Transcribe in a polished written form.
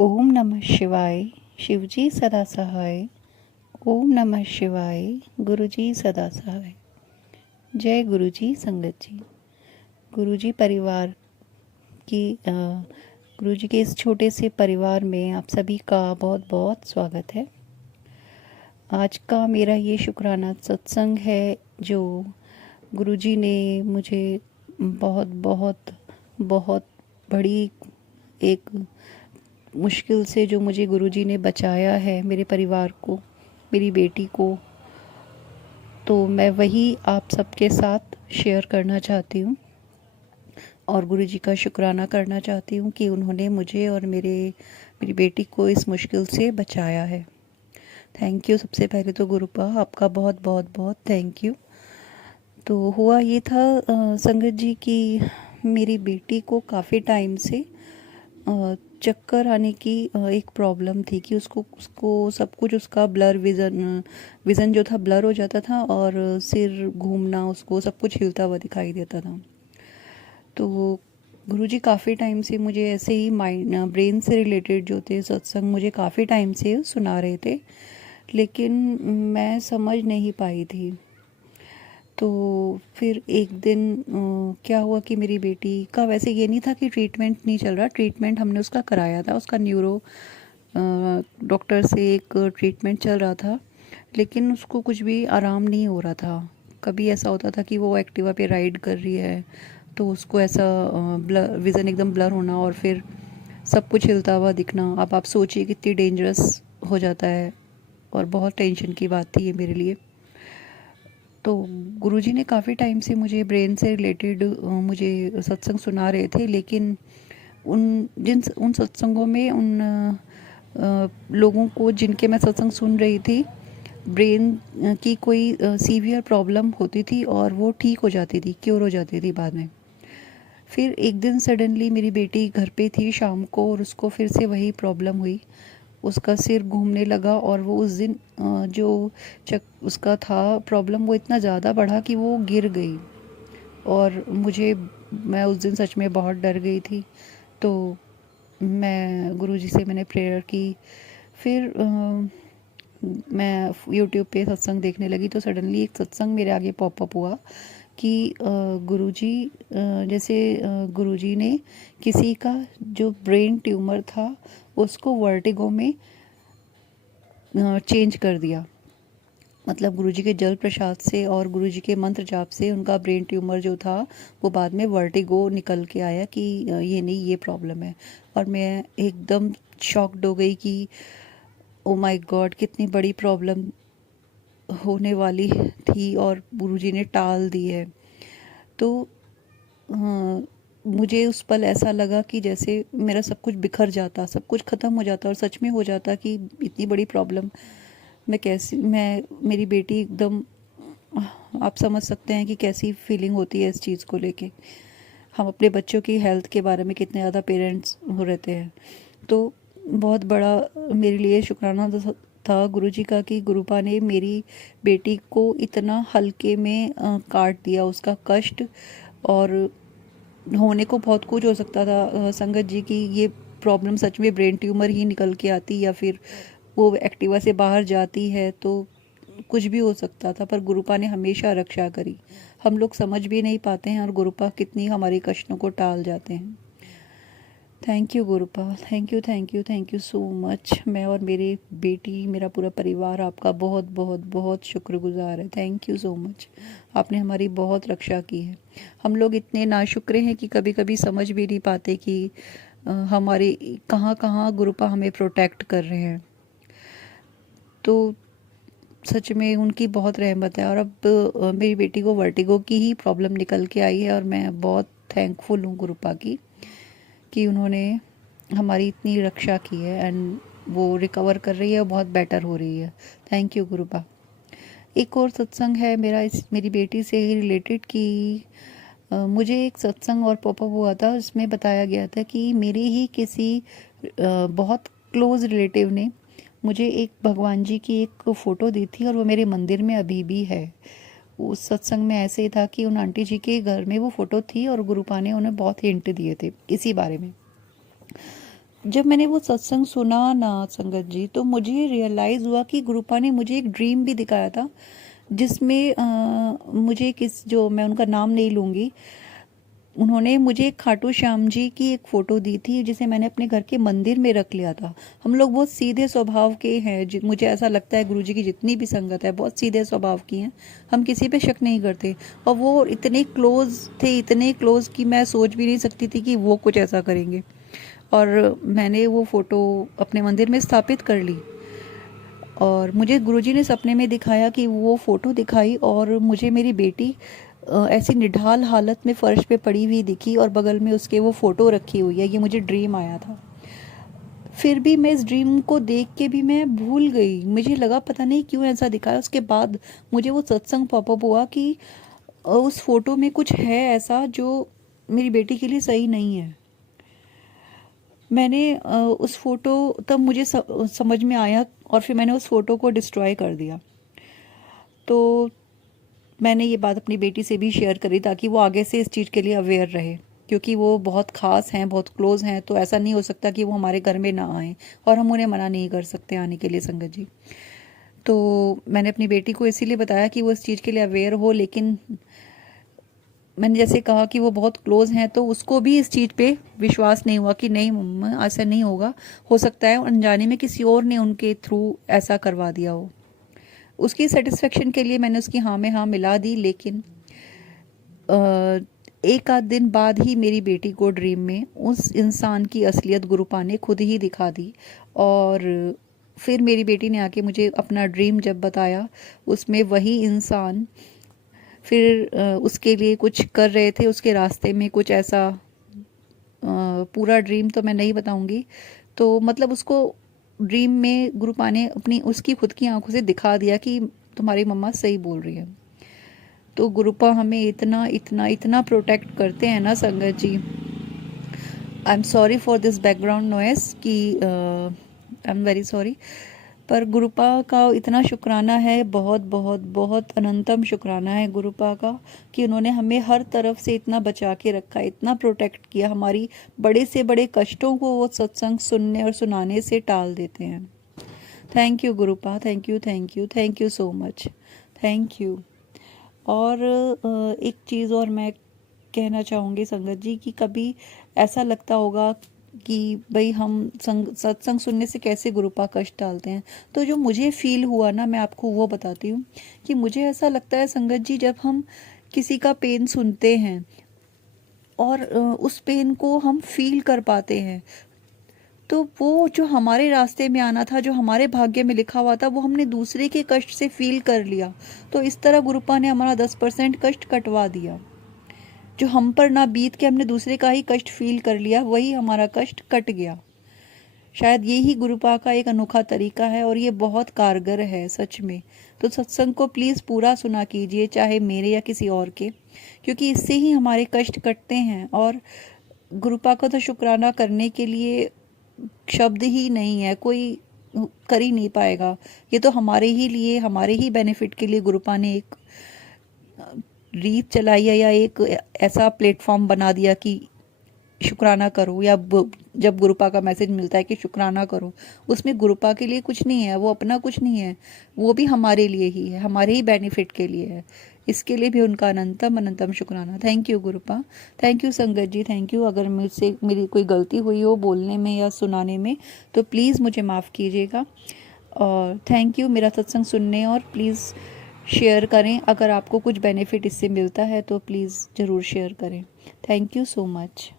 ओम नमः शिवाय। शिवजी सदा सहाय। ओम नमः शिवाय। गुरुजी सदा सहाय। जय गुरुजी संगत जी। गुरुजी परिवार की गुरुजी के इस छोटे से परिवार में आप सभी का बहुत बहुत स्वागत है। आज का मेरा ये शुक्राना सत्संग है जो गुरुजी ने मुझे बहुत बहुत बहुत बड़ी एक मुश्किल से जो मुझे गुरुजी ने बचाया है, मेरे परिवार को, मेरी बेटी को, तो मैं वही आप सबके साथ शेयर करना चाहती हूँ और गुरुजी का शुक्राना करना चाहती हूँ कि उन्होंने मुझे और मेरी बेटी को इस मुश्किल से बचाया है। Thank you. सबसे पहले तो गुरुपा आपका बहुत बहुत बहुत थैंक यू। तो हुआ ये था संगत जी कि मेरी बेटी को काफ़ी टाइम से चक्कर आने की एक प्रॉब्लम थी कि उसको सब कुछ उसका विज़न जो था ब्लर हो जाता था और सिर घूमना, उसको सब कुछ हिलता हुआ दिखाई देता था। तो गुरुजी काफ़ी टाइम से मुझे ऐसे ही माइंड ब्रेन से रिलेटेड जो थे सत्संग मुझे काफ़ी टाइम से सुना रहे थे, लेकिन मैं समझ नहीं पाई थी। तो फिर एक दिन क्या हुआ कि मेरी बेटी का वैसे ये नहीं था कि ट्रीटमेंट नहीं चल रहा, ट्रीटमेंट हमने उसका कराया था, उसका न्यूरो डॉक्टर से एक ट्रीटमेंट चल रहा था, लेकिन उसको कुछ भी आराम नहीं हो रहा था। कभी ऐसा होता था कि वो एक्टिवा पे राइड कर रही है तो उसको ऐसा विज़न एकदम ब्लर होना और फिर सब कुछ हिलता हुआ दिखना। अब आप सोचिए कितनी डेंजरस हो जाता है और बहुत टेंशन की बात थी ये मेरे लिए। तो गुरुजी ने काफ़ी टाइम से मुझे ब्रेन से रिलेटेड मुझे सत्संग सुना रहे थे, लेकिन उन सत्संगों में लोगों को जिनके मैं सत्संग सुन रही थी, ब्रेन की कोई सीवियर प्रॉब्लम होती थी और वो ठीक हो जाती थी, क्योर हो जाती थी बाद में। फिर एक दिन सडनली मेरी बेटी घर पे थी शाम को और उसको फिर से वही प्रॉब्लम हुई। उसका सिर घूमने लगा और वो उस दिन जो उसका था प्रॉब्लम वो इतना ज़्यादा बढ़ा कि वो गिर गई और मैं उस दिन सच में बहुत डर गई थी। तो मैं गुरुजी से मैंने प्रेयर की। फिर मैं यूट्यूब पे सत्संग देखने लगी तो सडनली एक सत्संग मेरे आगे पॉपअप हुआ कि गुरुजी जैसे गुरुजी ने किसी का जो ब्रेन ट्यूमर था उसको वर्टिगो में चेंज कर दिया। मतलब गुरुजी के जल प्रसाद से और गुरुजी के मंत्र जाप से उनका ब्रेन ट्यूमर जो था वो बाद में वर्टिगो निकल के आया कि ये नहीं, ये प्रॉब्लम है। और मैं एकदम शॉक्ड हो गई कि ओ माय गॉड, कितनी बड़ी प्रॉब्लम होने वाली थी और गुरुजी ने टाल दी है। तो मुझे उस पल ऐसा लगा कि जैसे मेरा सब कुछ बिखर जाता, सब कुछ ख़त्म हो जाता और सच में हो जाता कि इतनी बड़ी प्रॉब्लम मैं मेरी बेटी एकदम, आप समझ सकते हैं कि कैसी फीलिंग होती है इस चीज़ को लेके। हम अपने बच्चों की हेल्थ के बारे में कितने ज़्यादा पेरेंट्स हो रहते हैं। तो बहुत बड़ा मेरे लिए शुक्राना था गुरुजी का कि गुरुपा ने मेरी बेटी को इतना हल्के में काट दिया उसका कष्ट। और होने को बहुत कुछ हो सकता था संगत जी की ये प्रॉब्लम सच में ब्रेन ट्यूमर ही निकल के आती या फिर वो एक्टिवा से बाहर जाती है तो कुछ भी हो सकता था, पर गुरुपा ने हमेशा रक्षा करी। हम लोग समझ भी नहीं पाते हैं और गुरुपा कितनी हमारे कष्टों को टाल जाते हैं। Thank you गुरुपा, thank you thank you thank you so much. मैं और मेरी बेटी, मेरा पूरा परिवार आपका बहुत बहुत बहुत शुक्रगुजार है। Thank you so much. आपने हमारी बहुत रक्षा की है। हम लोग इतने नाशुक्र हैं कि कभी कभी समझ भी नहीं पाते कि हमारे कहाँ कहाँ गुरुपा हमें प्रोटेक्ट कर रहे हैं। तो सच में उनकी बहुत रहमत है। और अब मेरी बेटी को वर्टिगो की ही प्रॉब्लम निकल के आई है और मैं बहुत थैंकफुल हूँ गुरुपा की कि उन्होंने हमारी इतनी रक्षा की है एंड वो रिकवर कर रही है और बहुत बेटर हो रही है। Thank you गुरुपा। एक और सत्संग है मेरी बेटी से ही रिलेटेड कि मुझे एक सत्संग और पॉपअप हुआ था, उसमें बताया गया था कि मेरे ही किसी बहुत क्लोज रिलेटिव ने मुझे एक भगवान जी की एक फ़ोटो दी थी और वो मेरे मंदिर में अभी भी है। उस सत्संग में ऐसे ही था कि उन आंटी जी के घर में वो फ़ोटो थी और गुरुपा ने उन्हें बहुत हिंट दिए थे इसी बारे में। जब मैंने वो सत्संग सुना ना संगत जी, तो मुझे रियलाइज़ हुआ कि गुरुपा ने मुझे एक ड्रीम भी दिखाया था, जिसमें मुझे किस जो मैं उनका नाम नहीं लूँगी, उन्होंने मुझे एक खाटू श्याम जी की एक फ़ोटो दी थी, जिसे मैंने अपने घर के मंदिर में रख लिया था। हम लोग बहुत सीधे स्वभाव के हैं, मुझे ऐसा लगता है गुरुजी की जितनी भी संगत है बहुत सीधे स्वभाव की हैं, हम किसी पे शक नहीं करते। और वो इतने क्लोज़ थे, इतने क्लोज़ कि मैं सोच भी नहीं सकती थी कि वो कुछ ऐसा करेंगे। और मैंने वो फ़ोटो अपने मंदिर में स्थापित कर ली, और मुझे गुरुजी ने सपने में दिखाया कि वो फ़ोटो दिखाई, और मुझे मेरी बेटी ऐसी निढाल हालत में फर्श पे पड़ी हुई दिखी, और बगल में उसके वो फ़ोटो रखी हुई है। ये मुझे ड्रीम आया था। फिर भी मैं इस ड्रीम को देख के भी मैं भूल गई, मुझे लगा पता नहीं क्यों ऐसा दिखाया। उसके बाद मुझे वो सत्संग पॉपअप हुआ कि उस फ़ोटो में कुछ है ऐसा जो मेरी बेटी के लिए सही नहीं है। मैंने उस फ़ोटो तब मुझे समझ में आया, और फिर मैंने उस फ़ोटो को डिस्ट्रॉय कर दिया। तो मैंने ये बात अपनी बेटी से भी शेयर करी, ताकि वो आगे से इस चीज़ के लिए अवेयर रहे, क्योंकि वो बहुत ख़ास हैं, बहुत क्लोज़ हैं, तो ऐसा नहीं हो सकता कि वो हमारे घर में ना आएँ, और हम उन्हें मना नहीं कर सकते आने के लिए संगत जी। तो मैंने अपनी बेटी को इसीलिए बताया कि वो इस चीज़ के लिए अवेयर हो, लेकिन मैंने जैसे कहा कि वो बहुत क्लोज़ हैं, तो उसको भी इस चीज़ पे विश्वास नहीं हुआ कि नहीं मम्मा ऐसा नहीं होगा, हो सकता है अनजाने में किसी और ने उनके थ्रू ऐसा करवा दिया हो। उसकी सेटिस्फेक्शन के लिए मैंने उसकी हाँ में हाँ मिला दी, लेकिन एक आध दिन बाद ही मेरी बेटी को ड्रीम में उस इंसान की असलियत गुरुपा ने खुद ही दिखा दी। और फिर मेरी बेटी ने आके मुझे अपना ड्रीम जब बताया, उसमें वही इंसान फिर उसके लिए कुछ कर रहे थे, उसके रास्ते में कुछ ऐसा, पूरा ड्रीम तो मैं नहीं बताऊंगी। तो मतलब उसको ड्रीम में गुरुपा ने अपनी उसकी खुद की आंखों से दिखा दिया कि तुम्हारी मम्मा सही बोल रही है। तो गुरुपा हमें इतना इतना इतना प्रोटेक्ट करते हैं ना संगत जी। I am sorry for this background noise कि आई एम वेरी सॉरी, पर गुरुपा का इतना शुक्राना है, बहुत बहुत बहुत अनंतम शुक्राना है गुरुपा का, कि उन्होंने हमें हर तरफ से इतना बचा के रखा, इतना प्रोटेक्ट किया। हमारी बड़े से बड़े कष्टों को वो सत्संग सुनने और सुनाने से टाल देते हैं। Thank you गुरुपा, thank you thank you thank you so much, thank you. और एक चीज़ और मैं कहना चाहूँगी संगत जी, कि कभी ऐसा लगता होगा कि भाई हम सत्संग सुनने से कैसे गुरुपा कष्ट डालते हैं। तो जो मुझे फील हुआ ना, मैं आपको वो बताती हूँ कि मुझे ऐसा लगता है संगत जी, जब हम किसी का पेन सुनते हैं और उस पेन को हम फील कर पाते हैं, तो वो जो हमारे रास्ते में आना था, जो हमारे भाग्य में लिखा हुआ था, वो हमने दूसरे के कष्ट से फील कर लिया। तो इस तरह गुरुपा ने हमारा 10% कष्ट कटवा दिया। जो हम पर ना बीत के हमने दूसरे का ही कष्ट फील कर लिया, वही हमारा कष्ट कट गया। शायद ये ही गुरुपा का एक अनोखा तरीका है, और ये बहुत कारगर है सच में। तो सत्संग को प्लीज़ पूरा सुना कीजिए, चाहे मेरे या किसी और के, क्योंकि इससे ही हमारे कष्ट कटते हैं। और गुरुपा का तो शुक्राना करने के लिए शब्द ही नहीं है, कोई कर ही नहीं पाएगा। ये तो हमारे ही लिए, हमारे ही बेनिफिट के लिए गुरुपा ने एक रीत चलाई है, या एक ऐसा प्लेटफॉर्म बना दिया कि शुक्राना करो, या जब गुरुपा का मैसेज मिलता है कि शुक्राना करो, उसमें गुरुपा के लिए कुछ नहीं है, वो अपना कुछ नहीं है, वो भी हमारे लिए ही है, हमारे ही बेनिफिट के लिए है। इसके लिए भी उनका अनंतम अनंतम शुक्राना। थैंक यू गुरुपा, थैंक यू संगत जी, थैंक यू। अगर मुझसे मेरी कोई गलती हुई हो बोलने में या सुनाने में, तो प्लीज़ मुझे माफ़ कीजिएगा। और थैंक यू मेरा सत्संग सुनने, और प्लीज़ शेयर करें। अगर आपको कुछ बेनिफिट इससे मिलता है तो प्लीज़ ज़रूर शेयर करें। Thank you so much.